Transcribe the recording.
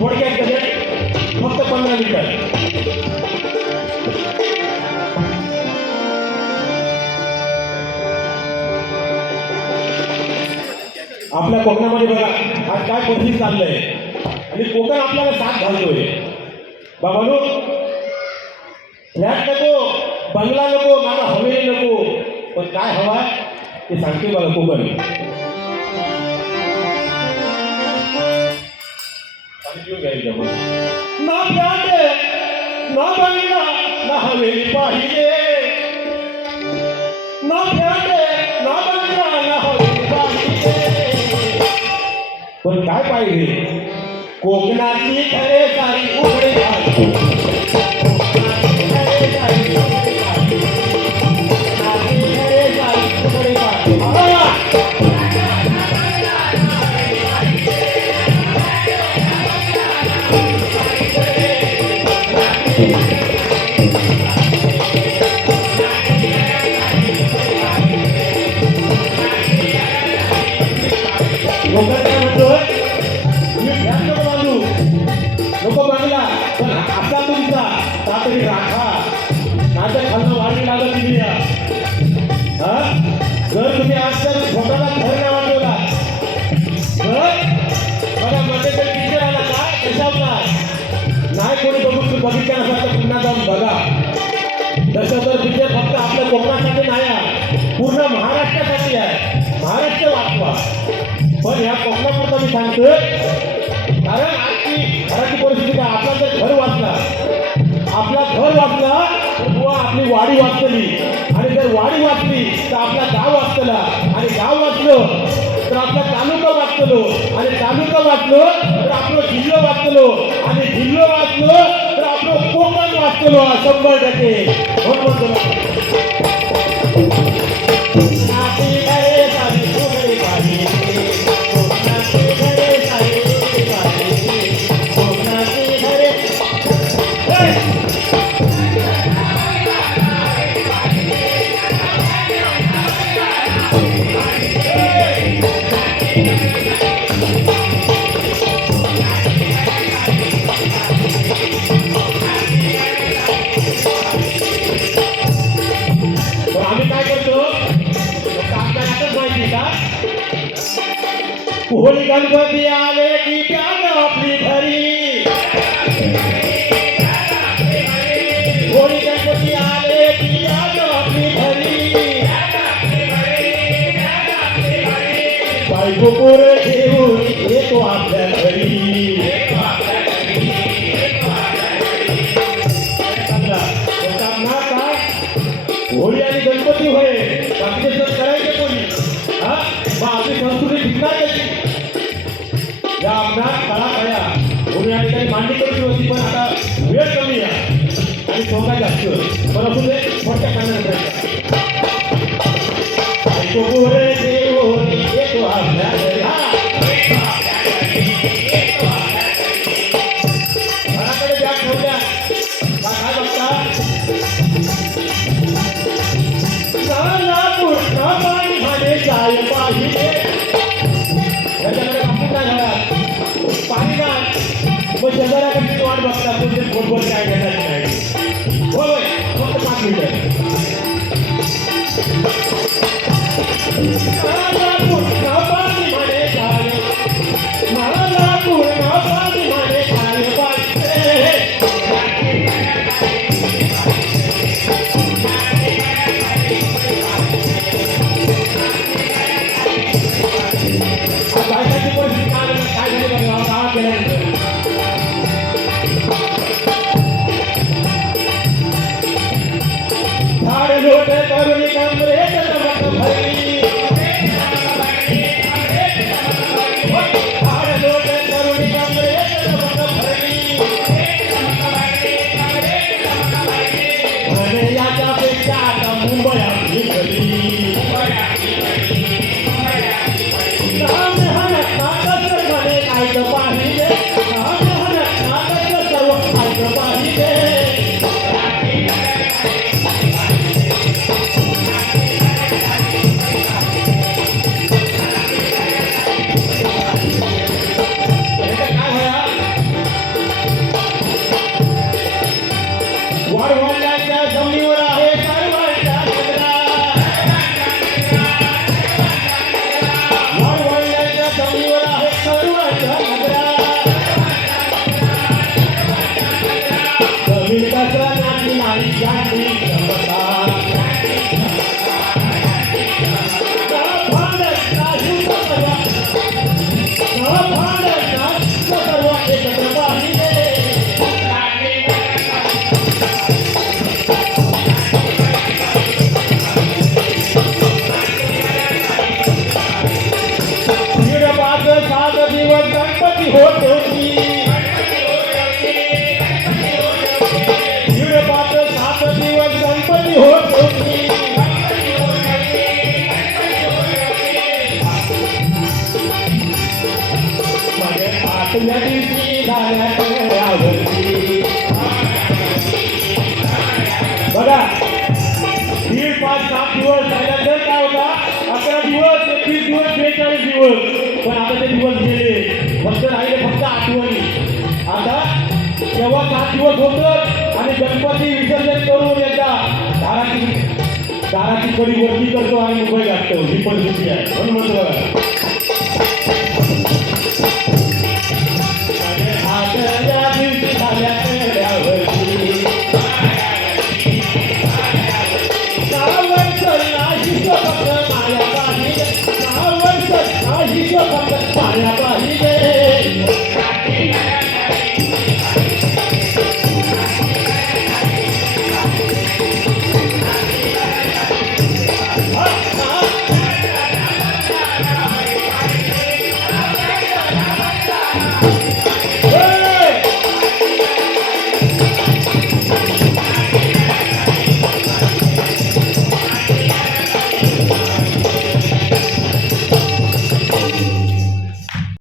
थोडक्यात बजेट फक्त 15 मिनिटं. आपल्या कोकणामध्ये बघा आज काय परिस्थिती चाललंय आणि कोकण आपल्याला साथ घालतोय. बाबांनो, फ्लॅट नको, बंगला नको, मला हवेली नको, पण काय हवा ते सांगते बघा कोकण. ना फ्लॅट ना बंगला ना हवेली पाहिजे, ना फ्लॅट ना बंगला ना हवेली पाहिजे, पण काय पाहिजे कोकणातली खरे सारी उघडे पाहिजे. नको बांगला, पण असा तुमचा तातडी राखा, नाटक खालनं वाढी लागत तुम्ही. जर तुम्ही आजच्या स्वतःला घर नाही वाटवला बघा मध्ये तर पिक्चर आला का कशावला नाही कोणी बघितलं नसतं तर पुन्हा जाऊन बघा. तसं तर पिक्चर फक्त आपल्या कोकणासाठी नाही आहे, पूर्ण महाराष्ट्रासाठी आहे. महाराष्ट्र वाचवा, पण ह्या कोकणापुरता मी सांगतोय कारण आजची घराची परिस्थिती काय. आपला जर घर वाचला, आपला घर वाचला तर आपली वाडी वाचली, आणि जर वाडी वाचली तर आपला गाव वाचला, आणि गाव वाचलं तर आपला तालुका वाचलो, आणि तालुका वाचलो तर आपलं जिल्हा वाचलो, आणि जिल्हा वाचलो तर आपलं कोकण वाचलो 100%. होळी गणपती आले की प्याग आपली घरी, होळी गणपती आले की प्याग आपली घरी, बायको पोरं घेऊन येतो आपल्या घरी. होळी आणि गणपती होय, बाकीचे सण करायचे कोणी? मग आपली संस्कृती शिकणार कशी? या आपणात काळाकाळ्या होळी आणि काही मांडणी करायची होती, पण आता वेळ कमी आहे आणि सोंगा जास्त. पण असू दे, मोठ्या कानाने येतो आपल्या घरी. घराकडे बॅग ठेवल्या काय बघता जाय पाहिजे. त्याच्याकडे कापून नाही घरात पाणी नाही, मग शेजाऱ्याकडची वाट बघता तुमचे फोटवर काय घेण्याची नाही. होय फक्त 5 मिनिटं. पाणी म्हणे झाले मला पूर्ण पाणी म्हणे झाले पाहिजे. करुणी कमरे भरली करुणी कमरे भरली, याच्यापेक्षा आता मुंबई आपली भरली. म्हणे काय पाहिजे दिवस, पण आता ते दिवस गेले. फक्त राहिले फक्त आठवणी. आता जेव्हा 7 दिवस होतं आणि गणपती विसर्जन करून एकदा दाराची कडी वरती करतो आणि मुंबई गाठतो. ही परिस्थिती आहे. म्हणून म्हणतो बघा, आजच्या दिवशी झाल्या कड्यावरती नावरचं नाही फक्त माया पाहिजे, नावरचं नाही फक्त माया पाहिजे.